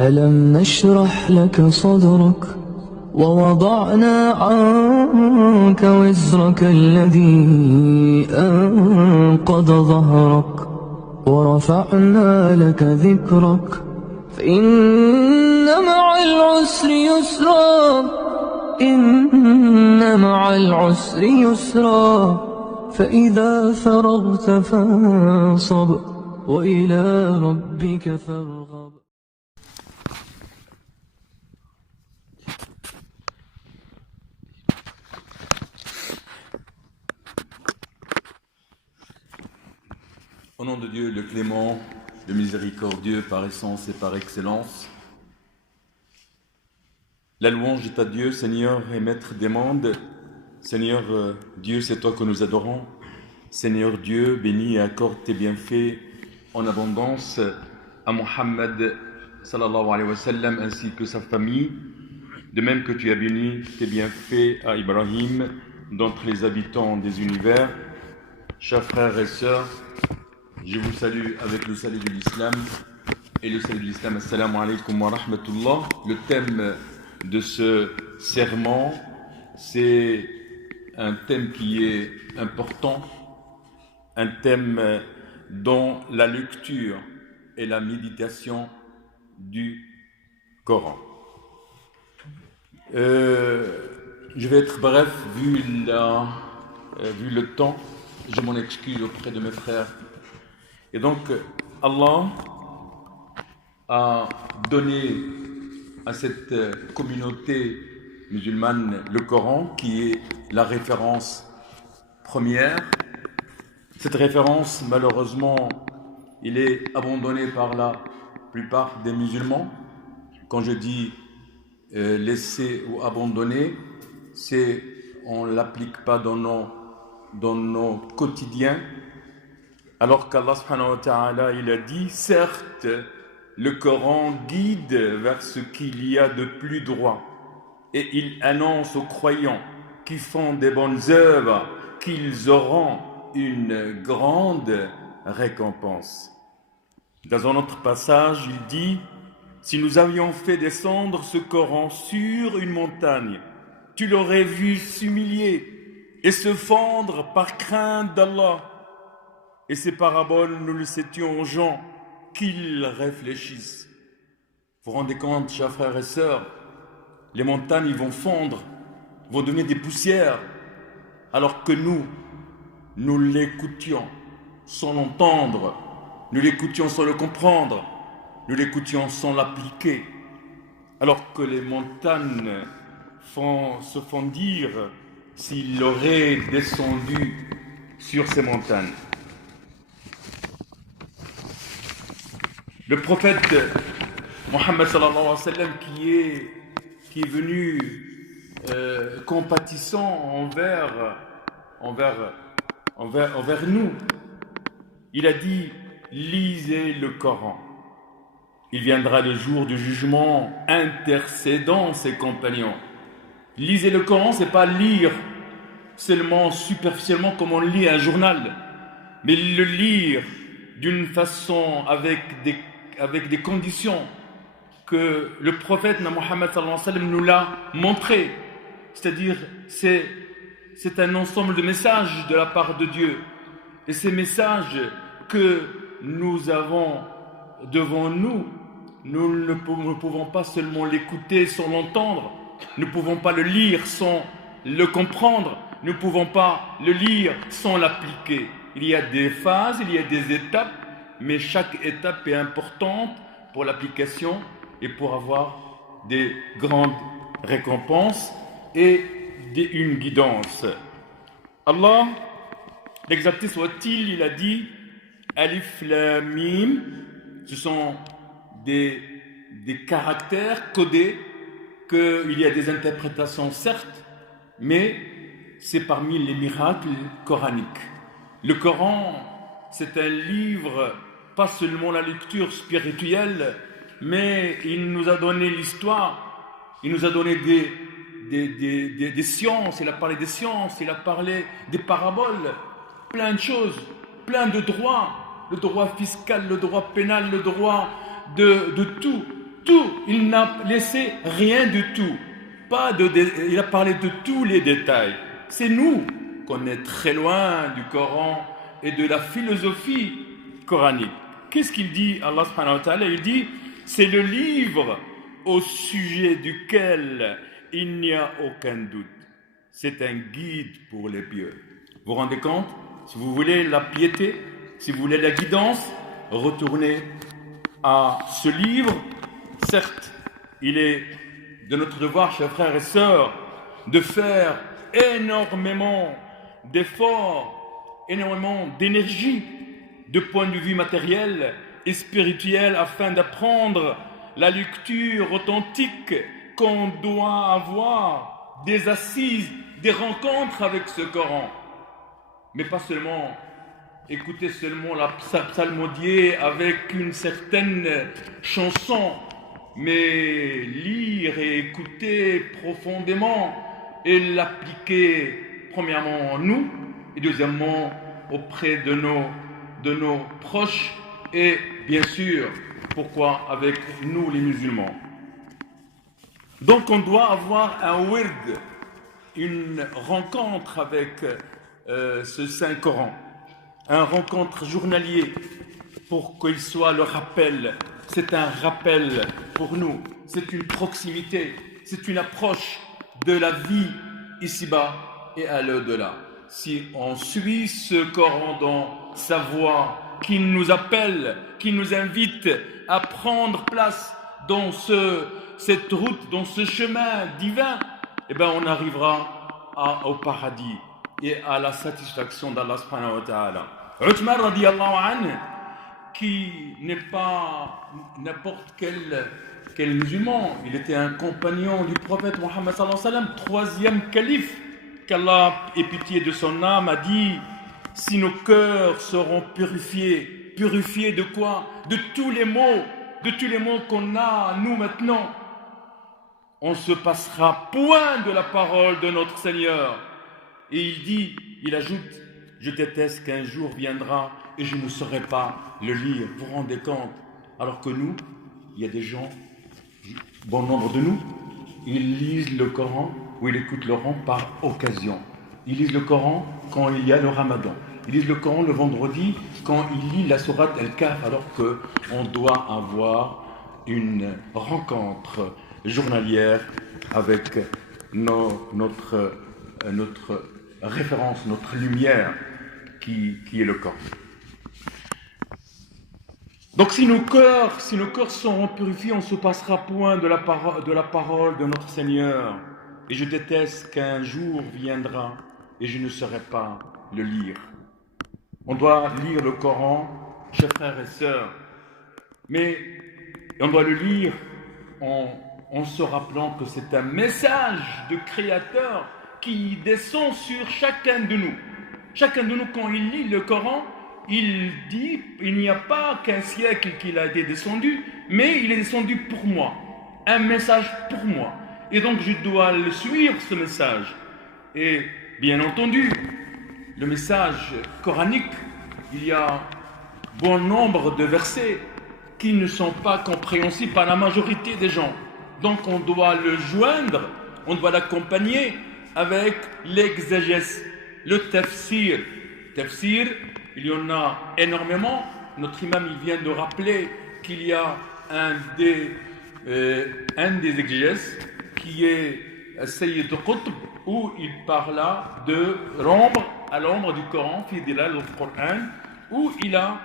ألم نشرح لك صدرك ووضعنا عنك وزرك الذي أنقض ظهرك ورفعنا لك ذكرك فإن مع العسر يسرا إن مع العسر يسرا فإذا فرغت فانصب وإلى ربك فارغب. Au nom de Dieu, le clément, le miséricordieux par essence et par excellence, la louange est à Dieu, Seigneur et Maître des mondes. Seigneur Dieu, c'est toi que nous adorons. Seigneur Dieu, bénis et accorde tes bienfaits en abondance à Mohammed sallallahu alayhi wa sallam ainsi que sa famille, de même que tu as béni tes bienfaits à Ibrahim d'entre les habitants des univers. Chers frères et sœurs, je vous salue avec le salut de l'islam. Et le salut de l'islam, assalamu alaikum wa rahmatullah. Le thème de ce serment, c'est un thème qui est important, un thème dans la lecture et la méditation du Coran. Je vais être bref vu le temps. Je m'en excuse auprès de mes frères. Et donc, Allah a donné à cette communauté musulmane le Coran, qui est la référence première. Cette référence, malheureusement, il est abandonné par la plupart des musulmans. Quand je dis laisser ou abandonner, c'est on ne l'applique pas dans nos quotidiens. Alors qu'Allah subhanahu wa ta'ala, il a dit, certes, le Coran guide vers ce qu'il y a de plus droit et il annonce aux croyants qui font des bonnes œuvres qu'ils auront une grande récompense. Dans un autre passage, il dit, si nous avions fait descendre ce Coran sur une montagne, tu l'aurais vu s'humilier et se fendre par crainte d'Allah. Et ces paraboles, nous le souhaitions aux gens qu'ils réfléchissent. Vous vous rendez compte, chers frères et sœurs, les montagnes vont fondre, vont devenir des poussières, alors que nous l'écoutions sans l'entendre, nous l'écoutions sans le comprendre, nous l'écoutions sans l'appliquer, alors que les montagnes se font dire s'il aurait descendu sur ces montagnes. Le prophète Mohammed sallallahu alayhi wa sallam qui est venu compatissant envers nous, il a dit, lisez le Coran. Il viendra le jour du jugement intercédant ses compagnons. Lisez le Coran, c'est pas lire seulement superficiellement comme on lit un journal, mais le lire d'une façon avec des conditions que le prophète Mohammed sallallahu alayhi wa sallam nous l'a montré. C'est-à-dire, c'est un ensemble de messages de la part de Dieu. Et ces messages que nous avons devant nous, nous ne pouvons pas seulement l'écouter sans l'entendre, nous ne pouvons pas le lire sans le comprendre, nous ne pouvons pas le lire sans l'appliquer. Il y a des phases, il y a des étapes, mais chaque étape est importante pour l'application et pour avoir des grandes récompenses et une guidance. Allah, l'exalté soit-il, il a dit Alif Lam Mim, ce sont des caractères codés, qu'il y a des interprétations certes, mais c'est parmi les miracles coraniques. Le Coran, c'est un livre, pas seulement la lecture spirituelle, mais il nous a donné l'histoire, il nous a donné des sciences, il a parlé des sciences, il a parlé des paraboles, plein de choses, plein de droits, le droit fiscal, le droit pénal, le droit de tout. tout, il n'a laissé rien du tout. Il a parlé de tous les détails. C'est nous qu'on est très loin du Coran et de la philosophie coranique. Qu'est-ce qu'il dit, Allah subhanahu wa ta'ala? Il dit, c'est le livre au sujet duquel il n'y a aucun doute. C'est un guide pour les pieux. Vous vous rendez compte? Si vous voulez la piété, si vous voulez la guidance, retournez à ce livre. Certes, il est de notre devoir, chers frères et sœurs, de faire énormément d'efforts, énormément d'énergie, de point de vue matériel et spirituel, afin d'apprendre la lecture authentique qu'on doit avoir, des assises, des rencontres avec ce Coran. Mais pas seulement écouter seulement la psalmodier avec une certaine chanson, mais lire et écouter profondément et l'appliquer premièrement en nous et deuxièmement auprès de nos proches et bien sûr, pourquoi avec nous les musulmans. Donc on doit avoir un wird, une rencontre avec ce Saint-Coran, un rencontre journalier pour qu'il soit le rappel. C'est un rappel pour nous, c'est une proximité, c'est une approche de la vie ici-bas et à l'au-delà. Si on suit ce Coran dans sa voie, qui nous appelle, qui nous invite à prendre place dans cette route, dans ce chemin divin, eh bien on arrivera au paradis et à la satisfaction d'Allah subhanahu wa ta'ala. Uthman radiyallahu anhu, qui n'est pas n'importe quel musulman, il était un compagnon du prophète Mohammed sallallahu alayhi wa sallam, troisième calife, qu'Allah ait pitié de son âme, a dit: si nos cœurs seront purifiés de quoi? De tous les maux qu'on a nous maintenant, on se passera point de la parole de notre Seigneur. Et il ajoute: je déteste qu'un jour viendra et je ne saurai pas le lire. Vous vous rendez compte? Alors que nous, il y a des gens, bon nombre de nous, ils lisent le Coran ou ils écoutent le Coran par occasion. Ils lisent le Coran quand il y a le Ramadan. Ils lisent le Coran le vendredi quand ils lisent la sourate Al-Kahf, alors qu'on doit avoir une rencontre journalière avec notre référence, notre lumière qui est le Coran. Donc si nos cœurs seront purifiés, on ne se passera point de la parole de notre Seigneur. Et je déteste qu'un jour viendra et je ne saurai pas le lire. On doit lire le Coran, chers frères et sœurs, mais on doit le lire en se rappelant que c'est un message de Créateur qui descend sur chacun de nous. Chacun de nous, quand il lit le Coran, il dit: il n'y a pas qu'un siècle qu'il a été descendu, mais il est descendu pour moi. Un message pour moi. Et donc je dois le suivre, ce message. Et bien entendu, le message coranique, il y a bon nombre de versets qui ne sont pas compréhensibles par la majorité des gens. Donc on doit le joindre, on doit l'accompagner avec l'exégèse, le tafsir. Tafsir, il y en a énormément. Notre imam, il vient de rappeler qu'il y a un des exégèses qui est Sayyid Qutb, où il parla de l'ombre, à l'ombre du Coran, fi dilal al-Qur'an, où il a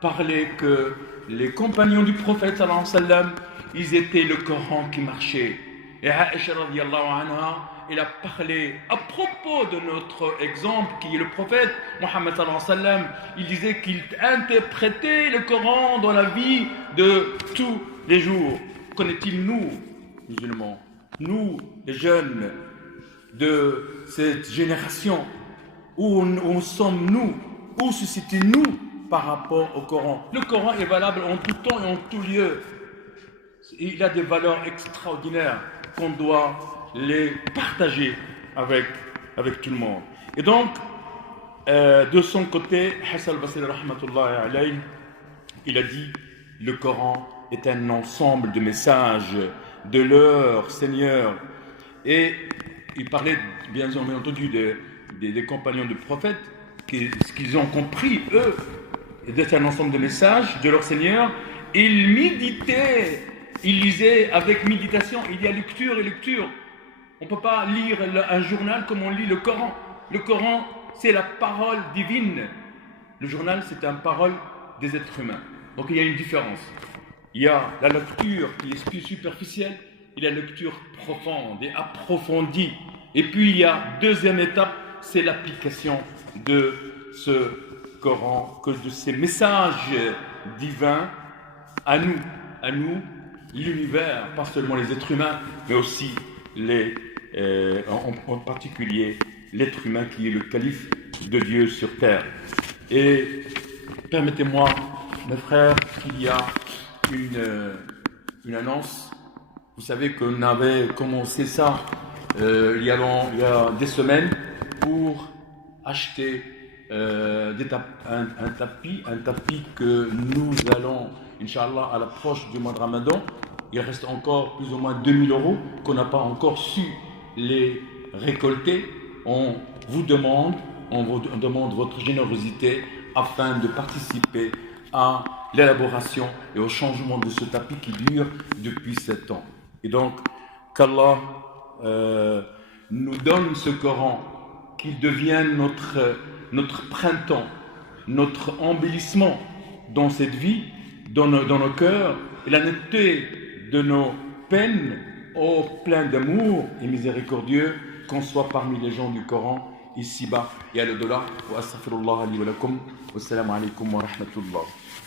parlé que les compagnons du prophète sallallahu alayhi wa sallam, ils étaient le Coran qui marchait. Et Aïcha radiyallahu anha, il a parlé à propos de notre exemple qui est le prophète Mohammed sallallahu alayhi wa sallam. Il disait qu'il interprétait le Coran dans la vie de tous les jours. Connaît-il nous, musulmans, nous, les jeunes de cette génération, où sommes-nous, où se situons-nous par rapport au Coran? Le Coran est valable en tout temps et en tout lieu. Il a des valeurs extraordinaires qu'on doit les partager avec tout le monde. Et donc, de son côté, Hassan al-Basri rahmatullahi alayhi, il a dit: le Coran est un ensemble de messages de leur Seigneur. Et il parlait bien entendu des compagnons du prophète, ce qu'ils ont compris, eux, d'être un ensemble de messages de leur Seigneur. Ils méditaient, ils lisaient avec méditation. Il y a lecture et lecture. On ne peut pas lire un journal comme on lit le Coran. Le Coran, c'est la parole divine. Le journal, c'est une parole des êtres humains. Donc il y a une différence. Il y a la lecture qui est plus superficielle, il y a la lecture profonde et approfondie. Et puis il y a deuxième étape, c'est l'application de ce Coran, de ces messages divins à nous, l'univers, pas seulement les êtres humains, mais aussi en particulier l'être humain qui est le calife de Dieu sur terre. Et permettez-moi, mes frères, qu'il y a une annonce. Vous savez qu'on avait commencé ça il y a des semaines pour acheter un tapis que nous allons, Inch'Allah, à l'approche du mois de Ramadan. Il reste encore plus ou moins 2000 € qu'on n'a pas encore su les récolter. On demande votre générosité afin de participer à l'élaboration et au changement de ce tapis qui dure depuis 7 ans. Et donc, qu'Allah nous donne ce Coran, qu'il devienne notre printemps, notre embellissement dans cette vie, dans nos cœurs, et la netteté de nos peines, plein d'amour et miséricordieux, qu'on soit parmi les gens du Coran, ici-bas et à l'au-delà. Wa astaghfirullah li wa lakum. Wassalamu alaikum wa rahmatullah.